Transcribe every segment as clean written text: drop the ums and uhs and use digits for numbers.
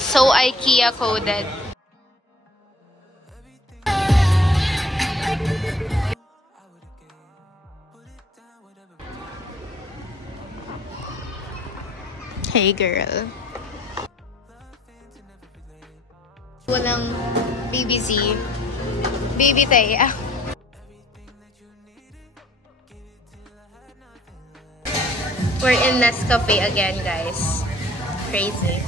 So IKEA coded. Hey girl. Walang BBC. Baby Taya. We're in Nescafe again, guys. Crazy.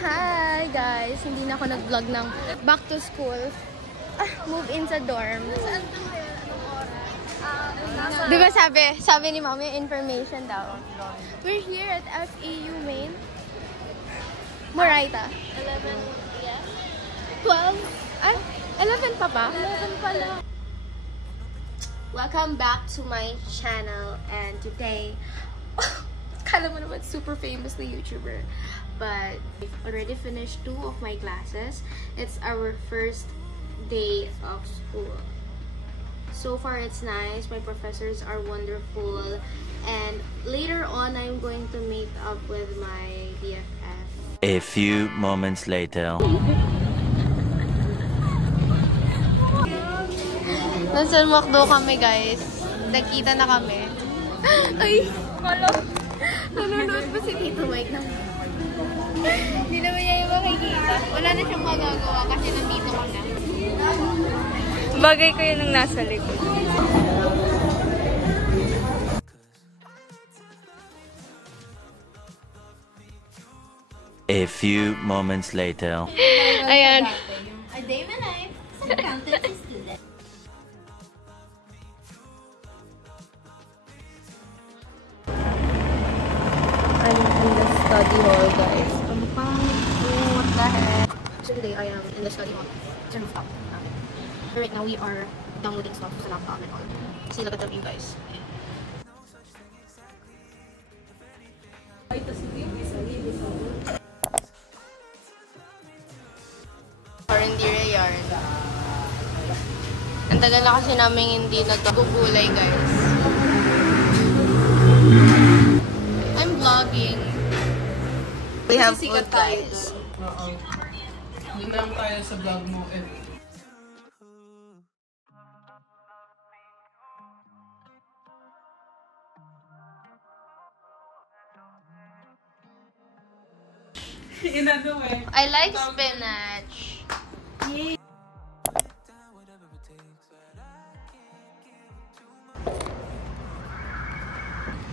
Hi guys! Hindi na ako nag-vlog ng back to school. Move in sa dorm. Saan ka ngayon? Anong oras? Diba sabi ni Mami, information daw. We're here at FEU Main. Moraita. 11 p.m. 12? 11 pa ba? 11 pala. Welcome back to my channel. And today, kala mo naman super famous na YouTuber. But I've already finished 2 of my classes. It's our first day of school. So far, it's nice. My professors are wonderful. And later on, I'm going to meet up with my BFF. A few moments later. Nasa McDo kami, guys. Nagkita na kami. Ay! Kala! Nanonood ba si Tito Mike na? Hindi naman niya yung makikita. Wala na siyang magagawa kasi nandito ko na. Bagay ko yun ang nasa likod. A few moments later. Ayan. A day in my life as an accountancy student. I'm in the study hall, guys. Ano pa? What the heck? So today, I am in the study hall. It's a rooftop. So right now, we are downloading stuff sa laptop and all. See, look at the view, guys. Reindeer yarn. Ang tagal na kasi namin hindi nagkukulay, guys. I'm vlogging. We have food, guys. Hindi lang tayo sa vlog mo eh. Inano eh. I like spinach. Yay.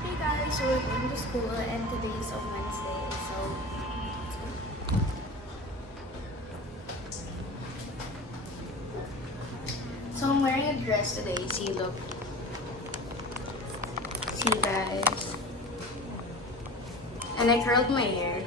Hey guys, so we're going to school and today is a Wednesday, So I'm wearing a dress today. See, look. See, guys. And I curled my hair.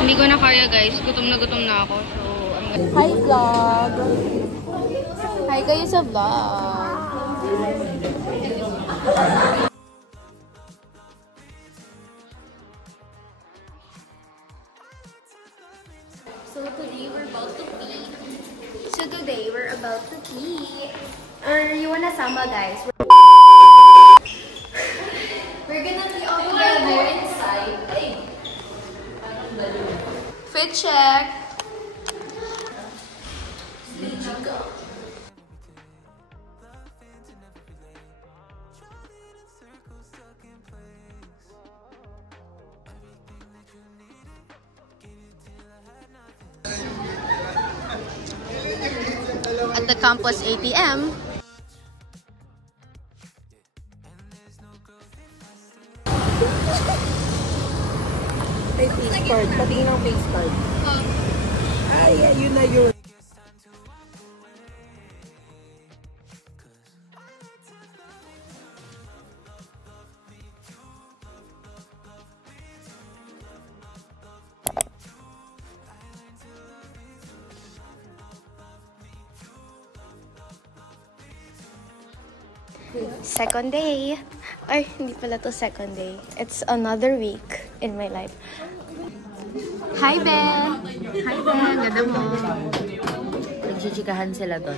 Hindi ko na kaya, guys. Gutom na ako. So, hi, vlog! Hi kayo sa vlog! So today we're about to pee. Or you wanna samba, guys? We're gonna be all together inside. Hey. Fit check! At the campus ATM. Face card. Patingin ang face card. Ay, yun na yun. second day. Ay, hindi pala to second day. It's another week in my life. Hi, Ben! Hi, Ben! Ganda mo. Nagchichikahan sila doon.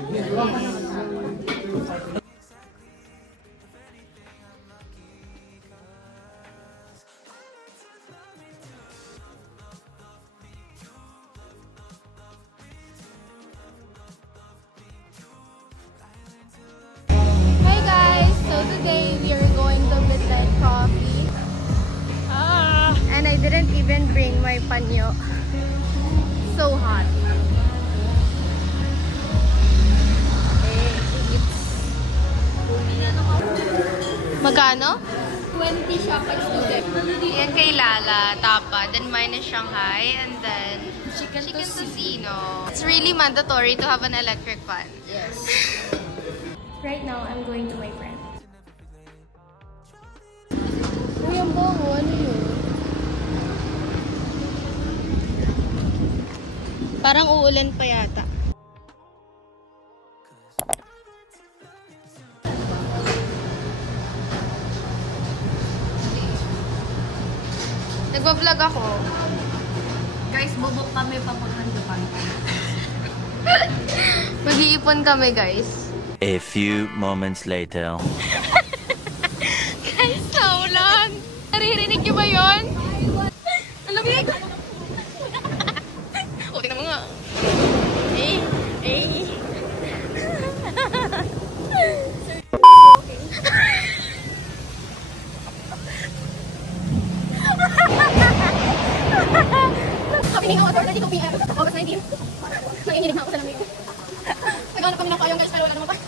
Hi guys! So today we are going to visit Coffee. And I didn't even bring my panyo. So hot. Magkano? 20 siya per student. Yan kay Lala, tapa. Then mine is Shanghai. And then chicken tocino. It's really mandatory to have an electric fan. Yes. Right now, I'm going to my friend. Uy, ang bango. Ano yun? Parang uulan pa yata. Nagbablog ako. Guys, bubok kami papuntang Japan. Mag-iipon kami, guys. A few moments later. Guys, naulan! Naririnig niyo ba yun? Ang lamig! O, tingnan mo nga. Happy ako, 4:32 PM, August 19. Nanginginig na ako sa lamig. Naghanap kami ng payong, guys, pero wala naman tayo.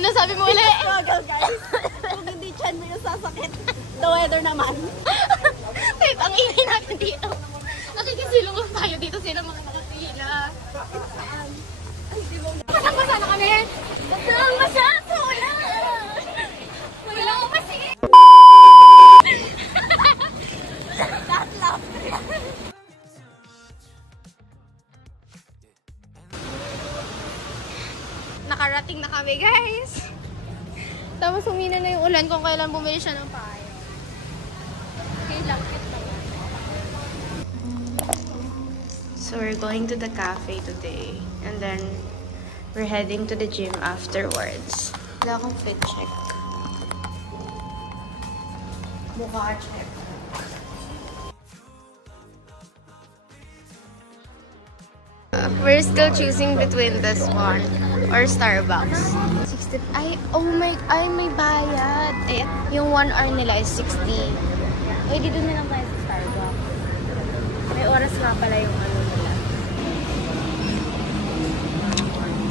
Ano sabi mo ulit? Struggle, guys. Kung hindi chan mo yung sasakit. The weather naman. Wait, ang ingay natin dito. Nakikisilong lang tayo dito. Sila mga nakasila. Pasang-basa na kami. Pasang-basa sa ulan. Wala ko kasi. That laugh. Nakarating na kami, guys. Tapos humina na yung ulan kung kailan bumili siya ng payo. Okay lang. So we're going to the cafe today. And then we're heading to the gym afterwards. Wala akong fit check. Mukha check. We're still choosing between this one or Starbucks. 60. Ay, oh my, ay may bayad. Ay, yung 1 hour nila is 60. Ay, dito na lang tayo sa Starbucks. May oras nga pala yung ano nila.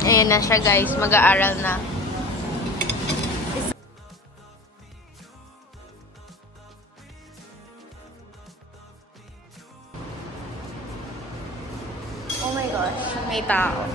Ayan na siya, guys. Mag-aaral na. Oh my gosh, may tao.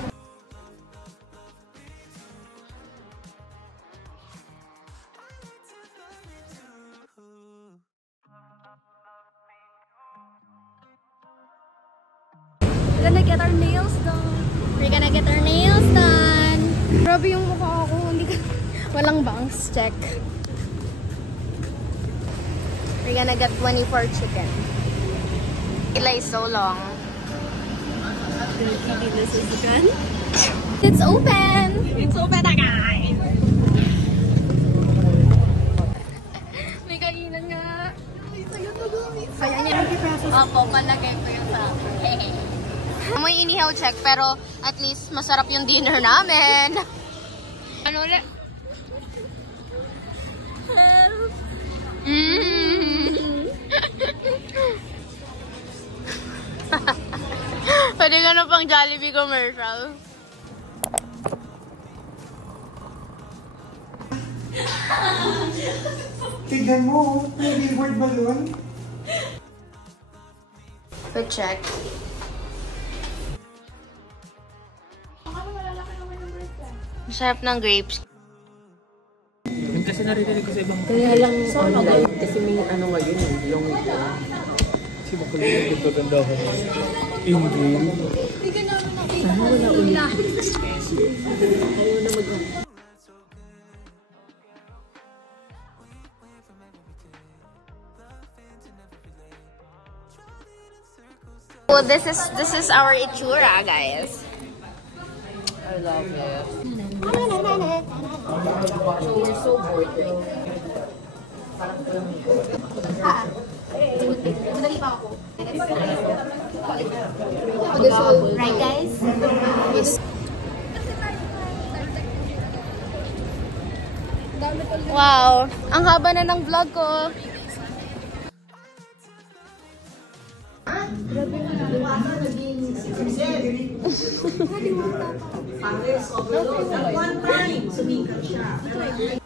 We're gonna get our nails done. We're gonna get our nails done. Grabe yung mukha ko. Hindi ka... Walang bangs. Check. We're gonna get 24 chicken. Ila is so long. This is good. It's open! It's open na, guys! May kainan nga. Kaya niya. Opo, palagay ko yung sa akin. May inihaw check, pero at least masarap yung dinner namin. Ano ulit? Pwede ka na pang Jollibee commercial. Tignan mo, may billboard ba doon? Food check. Masarap ng grapes. Yung kasi narinig ko sa ibang Kaya lang online, kasi may ano ngayon eh, long si makulit yung ganda ako. Ingrid. Sana wala ulit. Ayaw na mag this is our itsura, guys. I love it. So we're so bored. Right, guys? Wow, ang haba na ng vlog ko. One time, sumikat siya.